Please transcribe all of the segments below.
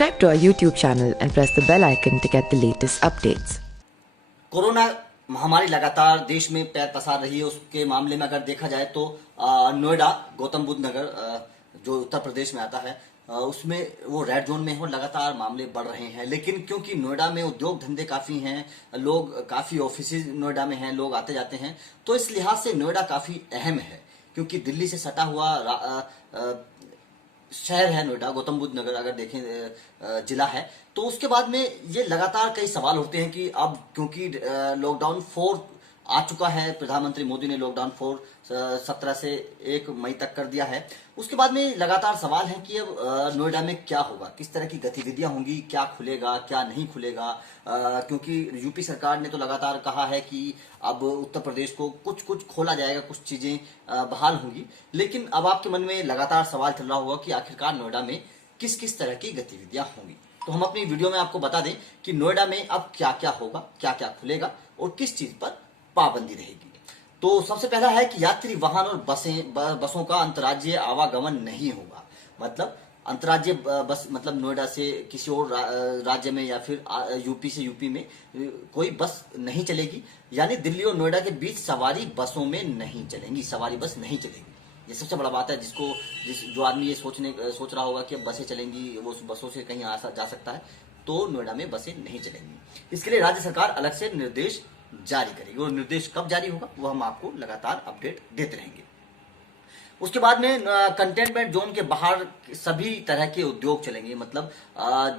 Subscribe to our YouTube channel and press the bell icon to get the latest updates. Corona महामारी लगातार देश में पैर पसार रही है। उसके मामले में अगर देखा जाए तो नोएडा, गौतम बुद्ध नगर जो उत्तर प्रदेश में आता है, उसमें वो रेड जोन में है और लगातार मामले बढ़ रहे हैं। लेकिन क्योंकि नोएडा में उद्योग धंधे काफी हैं, लोग काफी ऑफिस नोएडा में हैं, लोग आते जाते हैं, तो इस लिहाज से नोएडा काफी अहम है। क्योंकि दिल्ली से सटा हुआ शहर है नोएडा, गौतम बुद्ध नगर अगर देखें जिला है, तो उसके बाद में ये लगातार कई सवाल होते हैं कि अब क्योंकि लॉकडाउन 4 आ चुका है, प्रधानमंत्री मोदी ने लॉकडाउन 4 17 से 1 मई तक कर दिया है। उसके बाद में लगातार सवाल है कि अब नोएडा में क्या होगा, किस तरह की गतिविधियां होंगी, क्या खुलेगा क्या नहीं खुलेगा, क्योंकि यूपी सरकार ने तो लगातार कहा है कि अब उत्तर प्रदेश को कुछ कुछ खोला जाएगा, कुछ चीजें बहाल होंगी। लेकिन अब आपके मन में लगातार सवाल चल रहा होगा कि आखिरकार नोएडा में किस किस तरह की गतिविधियां होंगी। तो हम अपनी वीडियो में आपको बता दें कि नोएडा में अब क्या क्या होगा, क्या क्या खुलेगा और किस चीज पर पाबंदी रहेगी। तो सबसे पहला है कि यात्री वाहन और बसों का अंतर्राज्यीय आवागमन नहीं होगा। मतलब अंतर्राज्यीय बस मतलब नोएडा से किसी और राज्य में या फिर यूपी से यूपी में कोई बस नहीं चलेगी। यानी दिल्ली और नोएडा के बीच सवारी बसों में नहीं चलेंगी, सवारी बस नहीं चलेगी। ये सबसे बड़ा बात है, जो आदमी ये सोच रहा होगा कि अब बसें चलेंगी, वो उस बसों से कहीं जा सकता है, तो नोएडा में बसें नहीं चलेंगी। इसके लिए राज्य सरकार अलग से निर्देश जारी करेगी और निर्देश कब जारी होगा वो हम आपको लगातार अपडेट देते रहेंगे। उसके बाद में कंटेनमेंट जोन के बाहर सभी तरह के उद्योग चलेंगे। मतलब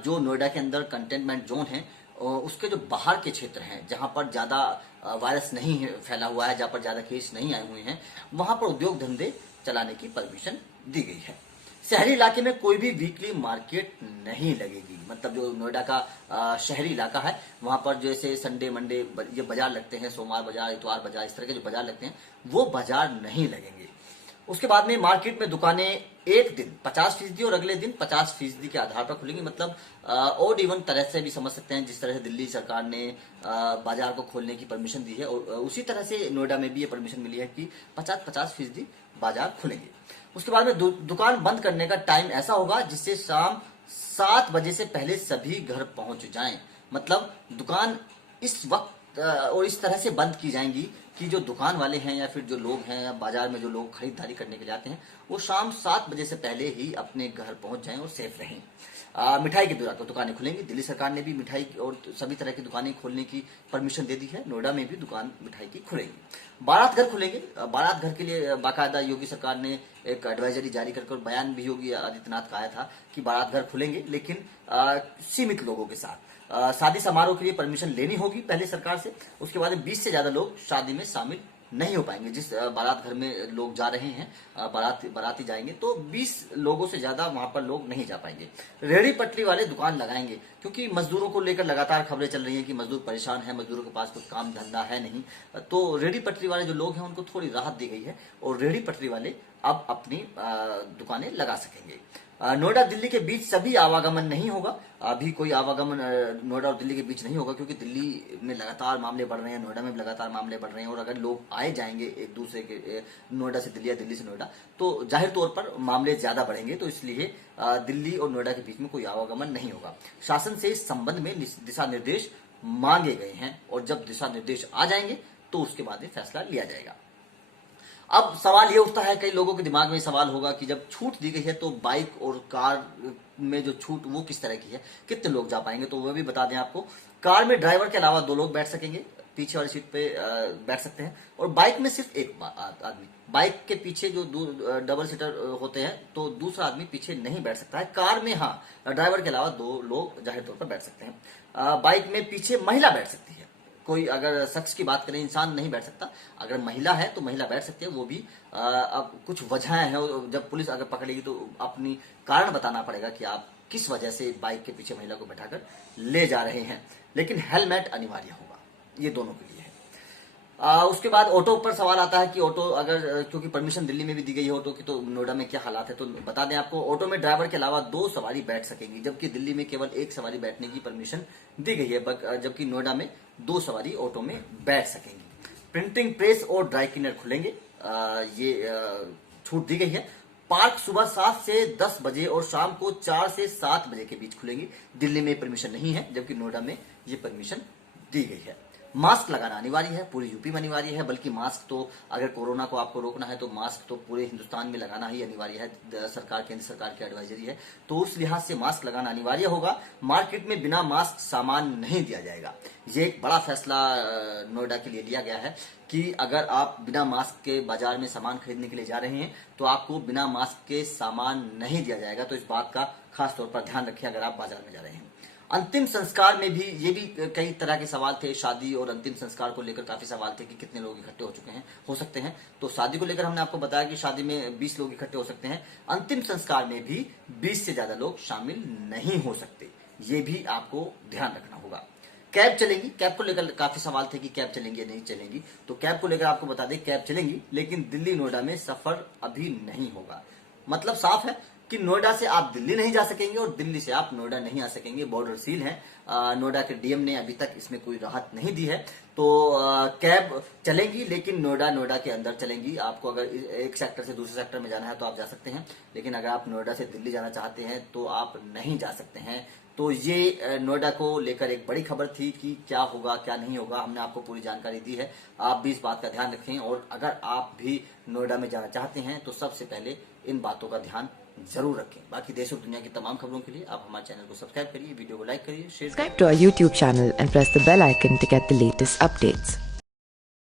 जो नोएडा के अंदर कंटेनमेंट जोन है, उसके जो बाहर के क्षेत्र हैं, जहां पर ज्यादा वायरस नहीं फैला हुआ है, जहां पर ज्यादा केस नहीं आए हुए हैं, वहां पर उद्योग धंधे चलाने की परमिशन दी गई है। शहरी इलाके में कोई भी वीकली मार्केट नहीं लगेगी। मतलब जो नोएडा का शहरी इलाका है, वहां पर जैसे संडे मंडे ये बाजार लगते हैं, सोमवार बाजार, इतवार बाजार, इस तरह के जो बाजार लगते हैं, वो बाजार नहीं लगेंगे। उसके बाद में मार्केट में दुकानें एक दिन 50% और अगले दिन 50% के आधार पर खुलेंगी। मतलब ओड इवन तरह से भी समझ सकते हैं, जिस तरह से दिल्ली सरकार ने बाजार को खोलने की परमिशन दी है, और उसी तरह से नोएडा में भी ये परमिशन मिली है कि 50% बाजार खुलेंगे। उसके बाद में दुकान बंद करने का टाइम ऐसा होगा जिससे शाम 7 बजे से पहले सभी घर पहुंच जाएं। मतलब दुकान इस वक्त और इस तरह से बंद की जाएंगी कि जो दुकान वाले हैं या फिर जो लोग हैं या बाजार में जो लोग खरीदारी करने के लिए आते हैं, वो शाम 7 बजे से पहले ही अपने घर पहुंच जाएं और सेफ रहें। मिठाई की दुकानें खुलेंगी। दिल्ली सरकार ने भी मिठाई और सभी तरह की दुकानें खोलने की परमिशन दे दी है। नोएडा में भी दुकान मिठाई की खुलेंगी। बारात घर खुलेंगे। बारात घर के लिए बाकायदा योगी सरकार ने एक एडवाइजरी जारी करके, बयान भी योगी आदित्यनाथ का आया था कि बारात घर खुलेंगे, लेकिन सीमित लोगों के साथ। शादी समारोह के लिए परमिशन लेनी होगी पहले सरकार से। उसके बाद 20 से ज्यादा लोग शादी में शामिल नहीं हो पाएंगे। जिस बारात घर में लोग जा रहे हैं, बाराती जाएंगे, तो 20 लोगों से ज्यादा वहां पर लोग नहीं जा पाएंगे। रेहड़ी पटरी वाले दुकान लगाएंगे, क्योंकि मजदूरों को लेकर लगातार खबरें चल रही हैं कि मजदूर परेशान है, मजदूरों के पास कुछ काम धंधा है नहीं। तो रेहड़ी पटरी वाले जो लोग हैं उनको थोड़ी राहत दी गई है और रेहड़ी पटरी वाले अब अपनी दुकानें लगा सकेंगे। नोएडा दिल्ली के बीच सभी आवागमन नहीं होगा। अभी कोई आवागमन नोएडा और दिल्ली के बीच नहीं होगा, क्योंकि दिल्ली में लगातार मामले बढ़ रहे हैं, नोएडा में भी लगातार मामले बढ़ रहे हैं, और अगर लोग आए जाएंगे एक दूसरे के नोएडा से दिल्ली या दिल्ली से नोएडा, तो जाहिर तौर पर मामले ज्यादा बढ़ेंगे। तो इसलिए दिल्ली और नोएडा के बीच में कोई आवागमन नहीं होगा। शासन से इस संबंध में दिशा निर्देश मांगे गए हैं, और जब दिशा निर्देश आ जाएंगे तो उसके बाद फैसला लिया जाएगा। अब सवाल ये उठता है, कई लोगों के दिमाग में सवाल होगा कि जब छूट दी गई है तो बाइक और कार में जो छूट वो किस तरह की है, कितने लोग जा पाएंगे, तो वो भी बता दें आपको। कार में ड्राइवर के अलावा 2 लोग बैठ सकेंगे, पीछे वाली सीट पे बैठ सकते हैं, और बाइक में सिर्फ एक आदमी। बाइक के पीछे जो डबल सीटर होते हैं, तो दूसरा आदमी पीछे नहीं बैठ सकता है। कार में हाँ, ड्राइवर के अलावा 2 लोग जाहिर तौर पर बैठ सकते हैं। बाइक में पीछे महिला बैठ सकती है। कोई अगर शख्स की बात करें, इंसान नहीं बैठ सकता। अगर महिला है तो महिला बैठ सकती है, वो भी अब कुछ वजहें हैं। जब पुलिस अगर पकड़ेगी तो अपनी कारण बताना पड़ेगा कि आप किस वजह से बाइक के पीछे महिला को बैठाकर ले जा रहे हैं। लेकिन हेलमेट अनिवार्य होगा, ये दोनों के लिए है। उसके बाद ऑटो पर सवाल आता है कि ऑटो अगर, क्योंकि परमिशन दिल्ली में भी दी गई है ऑटो की, तो नोएडा में क्या हालात है, तो बता दें आपको। ऑटो में ड्राइवर के अलावा 2 सवारी बैठ सकेंगी, जबकि दिल्ली में केवल 1 सवारी बैठने की परमिशन दी गई है, जबकि नोएडा में 2 सवारी ऑटो में बैठ सकेंगी। प्रिंटिंग प्रेस और ड्राई क्लीनर खुलेंगे, ये छूट दी गई है। पार्क सुबह 7 से 10 बजे और शाम को 4 से 7 बजे के बीच खुलेंगी। दिल्ली में परमिशन नहीं है, जबकि नोएडा में ये परमिशन दी गई है। मास्क लगाना अनिवार्य है, पूरी यूपी में अनिवार्य है, बल्कि मास्क तो अगर कोरोना को आपको रोकना है तो मास्क तो पूरे हिंदुस्तान में लगाना ही अनिवार्य है। सरकार, केंद्र सरकार की एडवाइजरी है, तो उस लिहाज से मास्क लगाना अनिवार्य होगा। मार्केट में बिना मास्क सामान नहीं दिया जाएगा। ये एक बड़ा फैसला नोएडा के लिए लिया गया है कि अगर आप बिना मास्क के बाजार में सामान खरीदने के लिए जा रहे हैं तो आपको बिना मास्क के सामान नहीं दिया जाएगा। तो इस बात का खास तौर पर ध्यान रखें अगर आप बाजार में जा रहे हैं। अंतिम संस्कार में भी ये भी कई तरह के सवाल थे। शादी और अंतिम संस्कार को लेकर काफी सवाल थे कि कितने लोग इकट्ठे हो सकते हैं। तो शादी को लेकर हमने आपको बताया कि शादी में 20 लोग इकट्ठे हो सकते हैं। अंतिम संस्कार में भी 20 से ज्यादा लोग शामिल नहीं हो सकते, ये भी आपको ध्यान रखना होगा। कैब चलेंगी, कैब को लेकर काफी सवाल थे कि कैब चलेंगी या नहीं चलेंगी। तो कैब को लेकर आपको बता दें, कैब चलेंगी, लेकिन दिल्ली नोएडा में सफर अभी नहीं होगा। मतलब साफ है कि नोएडा से आप दिल्ली नहीं जा सकेंगे और दिल्ली से आप नोएडा नहीं आ सकेंगे। बॉर्डर सील है। नोएडा के डीएम ने अभी तक इसमें कोई राहत नहीं दी है। तो कैब चलेंगी, लेकिन नोएडा के अंदर चलेंगी। आपको अगर एक सेक्टर से दूसरे सेक्टर में जाना है तो आप जा सकते हैं, लेकिन अगर आप नोएडा से दिल्ली जाना चाहते हैं तो आप नहीं जा सकते हैं। तो ये नोएडा को लेकर एक बड़ी खबर थी कि क्या होगा क्या नहीं होगा। हमने आपको पूरी जानकारी दी है, आप भी इस बात का ध्यान रखें। और अगर आप भी नोएडा में जाना चाहते हैं तो सबसे पहले इन बातों का ध्यान जरूर रखें। बाकी देश और दुनिया की तमाम खबरों के लिए आप हमारे चैनल को सब्सक्राइब करिए, वीडियो को लाइक करिए, शेयर करिए। Subscribe to our YouTube channel and press the bell icon to get the latest updates.